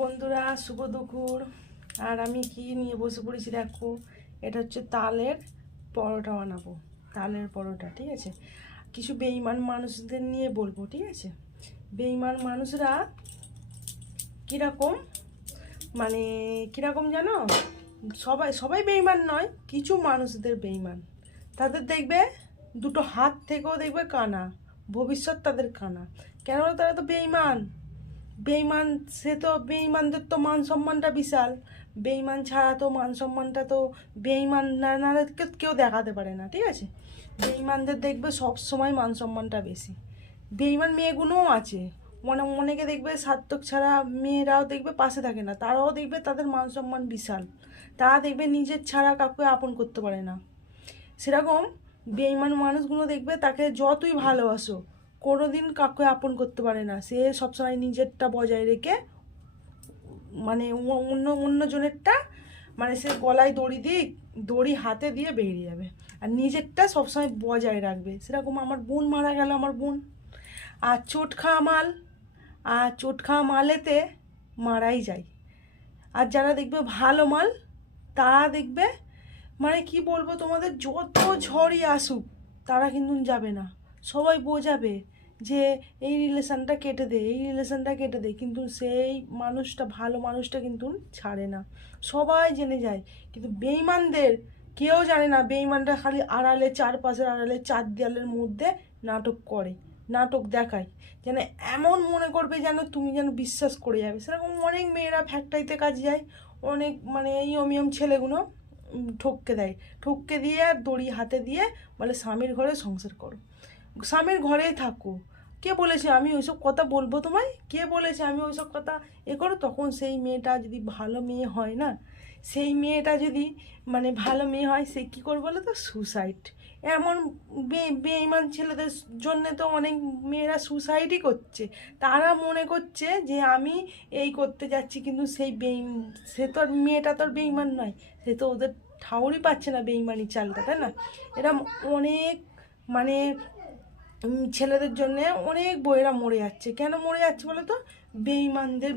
বন্ধুরা, শুভ দুপুর। আর আমি কি নিয়ে বসে পড়েছি দেখো, এটা হচ্ছে তালের পরোটা বানাবো। তালের পরোটা, ঠিক আছে। কিছু বেঈমান মানুষদের নিয়ে বলবো, ঠিক আছে। বেঈমান মানুষরা কীরকম, মানে কীরকম জানো, সবাই সবাই বেঈমান নয়, কিছু মানুষদের বেঈমান। তাদের দেখবে দুটো হাত থেকেও দেখবে কানা, ভবিষ্যৎ তাদের কানা। কেন বলো? তারা তো বেঈমান। বেঈমান, সে তো বেঈমানদের তো মান সম্মানটা বিশাল। বেঈমান ছাড়া তো মান সম্মানটা তো বেঈমান না কেউ দেখাতে পারে না, ঠিক আছে। বেঈমানদের দেখবে সব সময় মান সম্মানটা বেশি। বেঈমান মেয়েগুলোও আছে, অনেকে দেখবে সার্থক ছাড়া মেয়েরাও দেখবে পাশে থাকে না, তারাও দেখবে তাদের মান সম্মান বিশাল। তারা দেখবে নিজের ছাড়া কাউকে আপন করতে পারে না। সেরকম বেঈমান মানুষগুলো দেখবে তাকে যতই ভালোবাসো, কোনোদিন কাউকে আপন করতে পারে না। সে সবসময় নিজেরটা বজায় রেখে, মানে অন্যজনেরটা, মানে সে গলায় দড়ি দিয়ে, দড়ি হাতে দিয়ে বেরিয়ে যাবে, আর নিজেরটা সবসময় বজায় রাখবে। সেরকম আমার বোন মারা গেল, আমার বোন আর চোট খাওয়া মাল, আর চোট খাওয়া মালেতে মারাই যায়। আর যারা দেখবে ভালো মাল, তারা দেখবে, মানে কি বলবো তোমাদের, যত ঝড়ই আসুক তারা কিন্তু যাবে না। সবাই বোঝাবে যে এই রিলেশানটা কেটে দে, এই রিলেশানটা কেটে দে, কিন্তু সেই মানুষটা, ভালো মানুষটা কিন্তু ছাড়ে না। সবাই জেনে যায়, কিন্তু বেঈমানদের কেউ জানে না। বেঈমানটা খালি আড়ালে, চারপাশের আড়ালে, চার দেয়ালের মধ্যে নাটক করে, নাটক দেখায়, যেন এমন মনে করবে যেন তুমি যেন বিশ্বাস করে যাবে। সেরকম অনেক মেয়েরা ফ্যাক্টরিতে কাজ যায়, অনেক মানে এই অমিয়ম ছেলেগুলো ঠককে দেয়, ঠককে দিয়ে আর দড়ি হাতে দিয়ে বলে স্বামীর ঘরে সংসার করো, স্বামীর ঘরেই থাকো। কে বলেছে আমি ওইসব কথা বলবো তোমায়? কে বলেছে আমি ওইসব কথা করো? তখন সেই মেয়েটা যদি ভালো মেয়ে হয় না, সেই মেয়েটা যদি মানে ভালো মেয়ে হয়, সে কী করবে বলো তো? সুসাইড। এমন বেঈমান ছেলেদের জন্যে তো অনেক মেয়েরা সুসাইডই করছে। তারা মনে করছে যে আমি এই করতে যাচ্ছি, কিন্তু সেই সে তো আর, মেয়েটা তো আর বেঈমান নয়, সে তো ওদের ঠাউরই পাচ্ছে না বেঈমানি চালটা, তাই না? এরম অনেক, মানে ছেলেদের জন্য অনেক বউয়েরা মরে যাচ্ছে। কেন মরে যাচ্ছে বলো তো?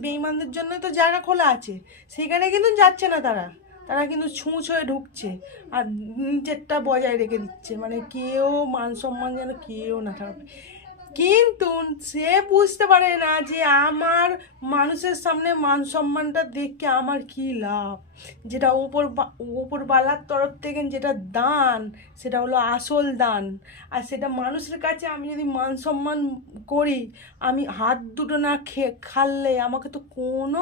বেঈমানদের জন্য তো জায়গা খোলা আছে, সেখানে কিন্তু যাচ্ছে না তারা। তারা কিন্তু ছুঁচ হয়ে ঢুকছে আর নিজেরটা বজায় রেখে দিচ্ছে, মানে কেউ মান সম্মান যেন কেউ না থাকে। কিন্তু সে বুঝতে পারে না যে আমার মানুষের সামনে মান সম্মানটা দেখে আমার কি লাভ। যেটা উপরবালার তরফ থেকে যেটা দান, সেটা হলো আসল দান। আর সেটা মানুষের কাছে আমি যদি মান সম্মান করি, আমি হাত দুটো না খাললে আমাকে তো কোনো